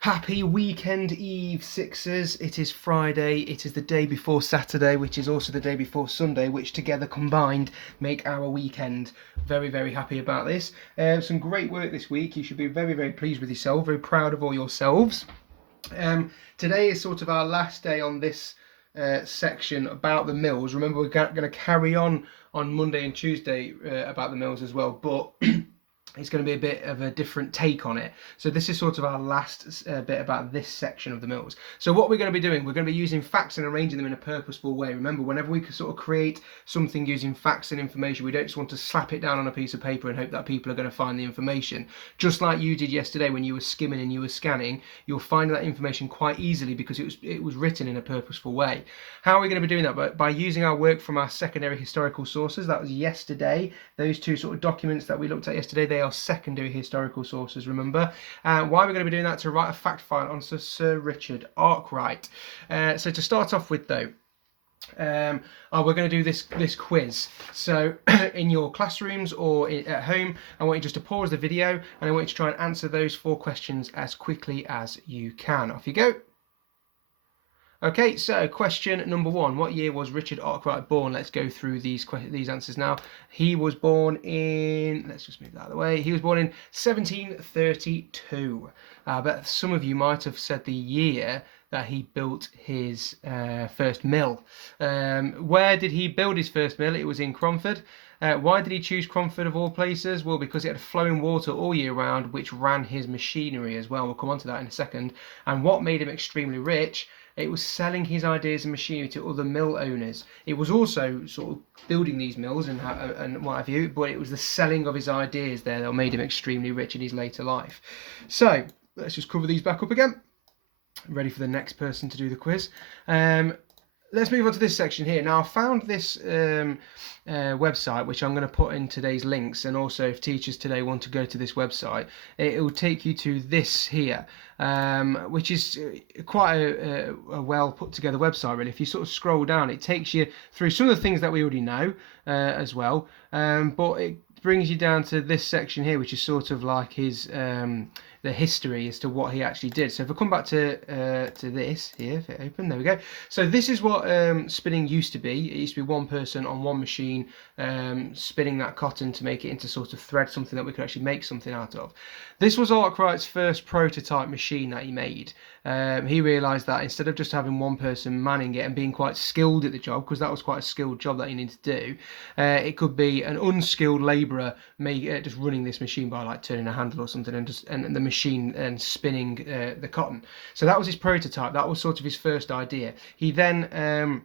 Happy weekend eve, Sixers. It is Friday. It is the day before Saturday, which is also the day before Sunday, which together combined make our weekend. Very, very happy about this. Some great work this week. You should be very, very pleased with yourself, very proud of all yourselves. Today is sort of our last day on this section about the mills. Remember, we're going to carry on Monday and Tuesday about the mills as well, but it's going to be a bit of a different take on it. So this is sort of our last bit about this section of the mills. So what we're going to be doing, we're going to be using facts and arranging them in a purposeful way. Remember, whenever we can sort of create something using facts and information, we don't just want to slap it down on a piece of paper and hope that people are going to find the information. Just like you did yesterday when you were skimming and you were scanning, you'll find that information quite easily because it was written in a purposeful way. How are we going to be doing that? By using our work from our secondary historical sources. That was yesterday. Those two sort of documents that we looked at yesterday, they are secondary historical sources, remember. Why we're going to be doing that? To write a fact file on Sir Richard Arkwright. So to start off with though, we're going to do this quiz. So in your classrooms or at home, I want you just to pause the video and I want you to try and answer those 4 questions as quickly as you can. Off you go. Okay, so question number 1. What year was Richard Arkwright born? Let's go through these answers now. He was born in, let's just move that out of the way. He was born in 1732. But some of you might have said the year that he built his first mill. Where did he build his first mill? It was in Cromford. Why did he choose Cromford of all places? Well, because it had flowing water all year round, which ran his machinery as well. We'll come on to that in a second. And what made him extremely rich? It was selling his ideas and machinery to other mill owners. It was also sort of building these mills and what have you, but it was the selling of his ideas there that made him extremely rich in his later life. So let's just cover these back up again. Ready for the next person to do the quiz. Let's move on to this section here. Now, I found this website, which I'm going to put in today's links, and also if teachers today want to go to this website, it will take you to this here, which is quite a well put together website, really. If you sort of scroll down, it takes you through some of the things that we already know as well, but it brings you down to this section here, which is sort of like his the history as to what he actually did. So if I come back to this here, if it open, there we go. So this is what spinning used to be. It used to be one person on one machine spinning that cotton to make it into sort of thread, something that we could actually make something out of. This was Arkwright's first prototype machine that he made. He realised that instead of just having one person manning it and being quite skilled at the job, because that was quite a skilled job that he needed to do, it could be an unskilled labourer just running this machine by like turning a handle or something and the machine and spinning the cotton. So that was his prototype. That was sort of his first idea. He then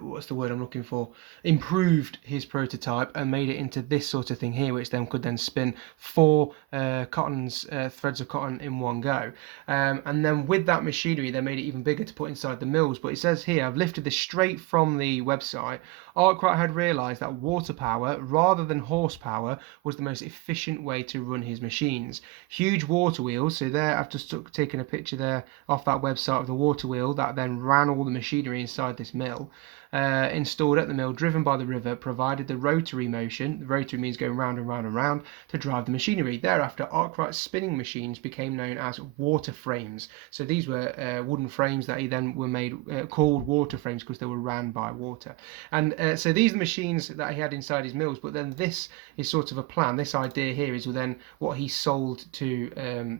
what's the word I'm looking for? Improved his prototype and made it into this sort of thing here, which then could then spin 4 threads of cotton in one go. And then with that machinery, they made it even bigger to put inside the mills. But it says here, I've lifted this straight from the website. Arkwright had realised that water power, rather than horsepower, was the most efficient way to run his machines. Huge water wheels, so there I've just taken a picture there off that website of the water wheel that then ran all the machinery inside this mill. Installed at the mill, driven by the river, provided the rotary motion. The rotary means going round and round and round to drive the machinery. Thereafter, Arkwright's spinning machines became known as water frames. So these were wooden frames that he then were made called water frames because they were ran by water. And so these are the machines that he had inside his mills. But then this is sort of a plan. This idea here is then what he sold to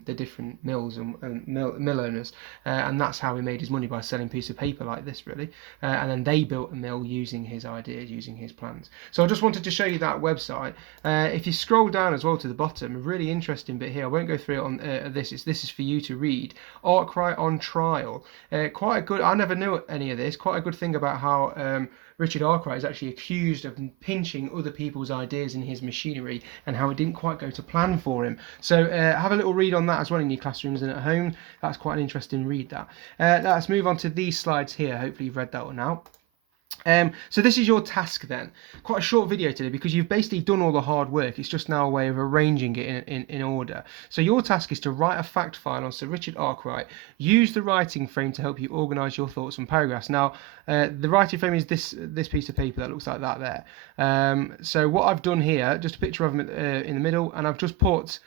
the different mills and mill owners, and that's how he made his money, by selling a piece of paper like this, really. And then they built a mill using his ideas, using his plans. So I just wanted to show you that website. If you scroll down as well to the bottom, a really interesting bit here. I won't go through it on this is for you to read. Arkwright on trial. Quite a good. I never knew any of this. Quite a good thing about how Richard Arkwright is actually accused of pinching other people's ideas in his machinery and how it didn't quite go to plan for him. So have a little read on that as well in your classrooms and at home. That's quite an interesting read, that. Let's move on to these slides here. Hopefully you've read that one now. So this is your task then. Quite a short video today because you've basically done all the hard work. It's just now a way of arranging it in order. So your task is to write a fact file on Sir Richard Arkwright. Use the writing frame to help you organise your thoughts and paragraphs. Now, the writing frame is this piece of paper that looks like that there. So what I've done here, just a picture of him in the middle, and I've just put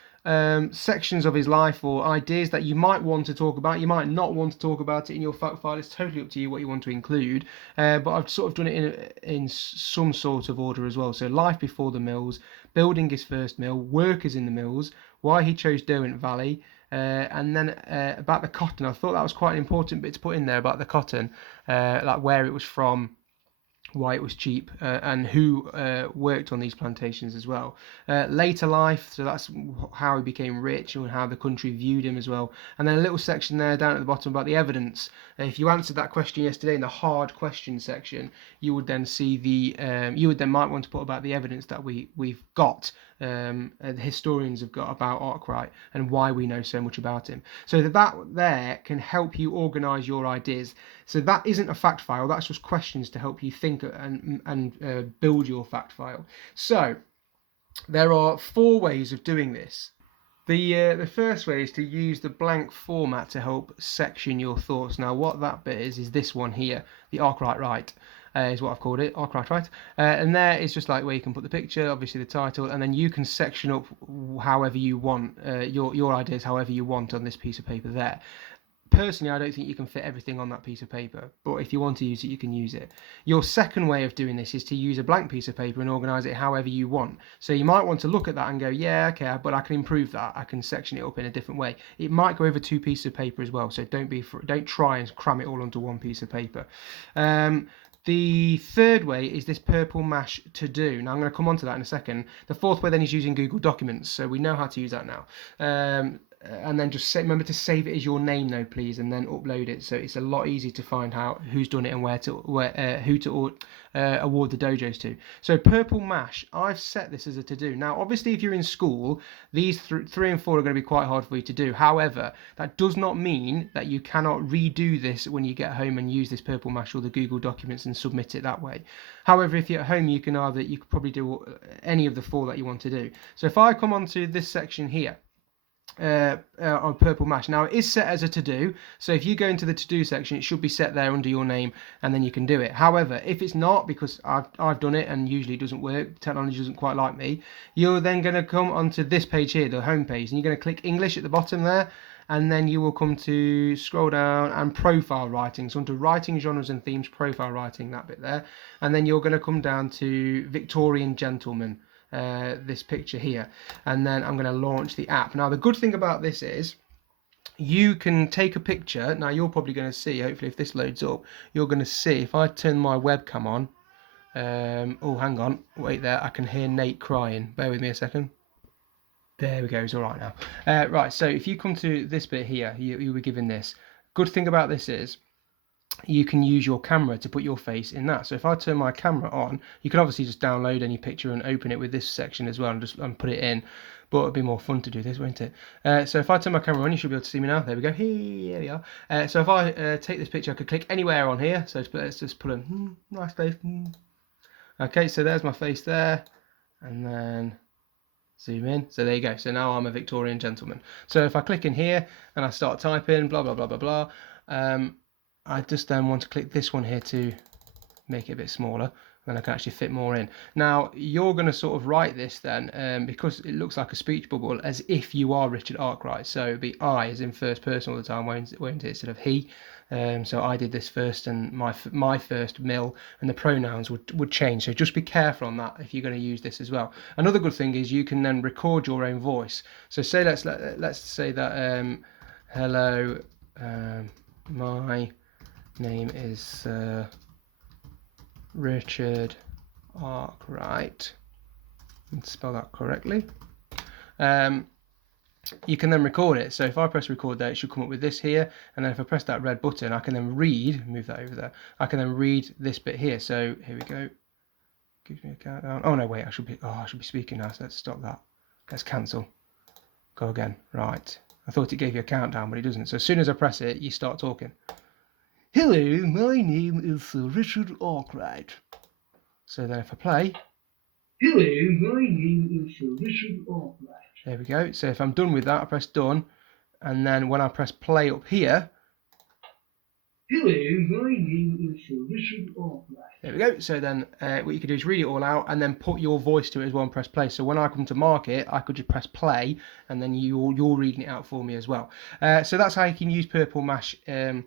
sections of his life or ideas that you might want to talk about. You might not want to talk about it in your fact file. It's totally up to you what you want to include. But I've sort of done it in some sort of order as well. So life before the mills, building his first mill, workers in the mills, why he chose Derwent Valley, and then about the cotton. I thought that was quite an important bit to put in there about the cotton, like where it was from, why it was cheap, and who worked on these plantations as well. Later life, so that's how he became rich and how the country viewed him as well. And then a little section there down at the bottom about the evidence. If you answered that question yesterday in the hard question section, you would then see you would then might want to put about the evidence that we've got, the historians have got about Arkwright and why we know so much about him. So that there can help you organise your ideas. So that isn't a fact file, that's just questions to help you think and build your fact file. So there are 4 ways of doing this. The first way is to use the blank format to help section your thoughts. Now what that bit is this one here, the Arkwright Right. Is what I've called it, Arkwright Right. And there is just like where you can put the picture, obviously the title, and then you can section up however you want, your ideas however you want on this piece of paper there. Personally, I don't think you can fit everything on that piece of paper, but if you want to use it, you can use it. Your second way of doing this is to use a blank piece of paper and organise it however you want. So you might want to look at that and go, yeah, okay, but I can improve that. I can section it up in a different way. It might go over 2 pieces of paper as well, so don't try and cram it all onto 1 piece of paper. The third way is this purple mash to do. Now I'm going to come on to that in a second. The fourth way then is using Google Documents, so we know how to use that now. And then just remember to save it as your name though, please, and then upload it, so it's a lot easier to find out who's done it and who to award the dojos to. So purple mash, I've set this as a to-do. Now obviously if you're in school, these 3 and 4 are going to be quite hard for you to do. However, that does not mean that you cannot redo this when you get home and use this purple mash or the Google Documents and submit it that way. However, if you're at home, you could probably do any of the 4 that you want to do. So if I come on to this section here, on purple mash. Now it is set as a to-do, so if you go into the to-do section, it should be set there under your name, and then you can do it. However, if it's not, because I've done it and usually it doesn't work, technology doesn't quite like me, you're then going to come onto this page here, the home page, and you're going to click English at the bottom there, and then you will come to scroll down and profile writing, so onto writing genres and themes, profile writing, that bit there, and then you're going to come down to Victorian gentleman. This picture here, and then I'm going to launch the app. Now the good thing about this is you can take a picture. Now you're probably going to see, hopefully if this loads up, you're going to see if I turn my webcam on, oh hang on, wait there, I can hear Nate crying, bear with me a second. There we go, it's all right now. Right, so if you come to this bit here, you were given this. Good thing about this is you can use your camera to put your face in that. So if I turn my camera on, you can obviously just download any picture and open it with this section as well and put it in, but it'll be more fun to do this, won't it? So if I turn my camera on, you should be able to see me now. There we go. Here we are. So if I take this picture, I could click anywhere on here. So let's just put a nice face. Okay, so there's my face there, and then zoom in. So there you go. So now I'm a Victorian gentleman. So if I click in here and I start typing blah blah blah blah blah, I just then want to click this one here to make it a bit smaller, then I can actually fit more in. Now you're going to sort of write this then, because it looks like a speech bubble, as if you are Richard Arkwright. So the I is in first person all the time, won't it, instead of he. So I did this first, and my first mill, and the pronouns would change. So just be careful on that if you're going to use this as well. Another good thing is you can then record your own voice. So say let's say that hello, my name is Richard Arkwright, and spell that correctly. You can then record it. So if I press record there, it should come up with this here, and then if I press that red button, I can then move that over there, I can then read this bit here. So here we go, gives me a countdown. Oh no, wait, I should be speaking now, so let's stop that. Let's cancel, go again. Right, I thought it gave you a countdown, but it doesn't. So as soon as I press it, you start talking. Hello, my name is Richard Arkwright. So then if I play, hello, my name is Richard Arkwright. There we go. So if I'm done with that, I press done, and then when I press play up here, Hello, my name is Richard Albright. There we go. So then what you could do is read it all out and then put your voice to it as well and press play. So when I come to mark it, I could just press play and then you're reading it out for me as well. So that's how you can use Purple Mash at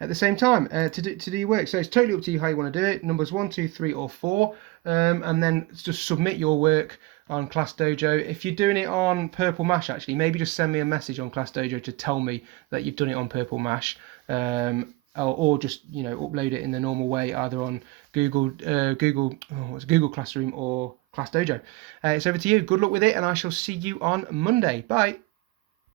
the same time to do your work. So it's totally up to you how you want to do it. Numbers 1, 2, 3, or 4, and then just submit your work on Class Dojo. If you're doing it on Purple Mash, actually, maybe just send me a message on Class Dojo to tell me that you've done it on Purple Mash. Or just upload it in the normal way, either on Google Classroom or Class Dojo. It's over to you. Good luck with it, and I shall see you on Monday. Bye.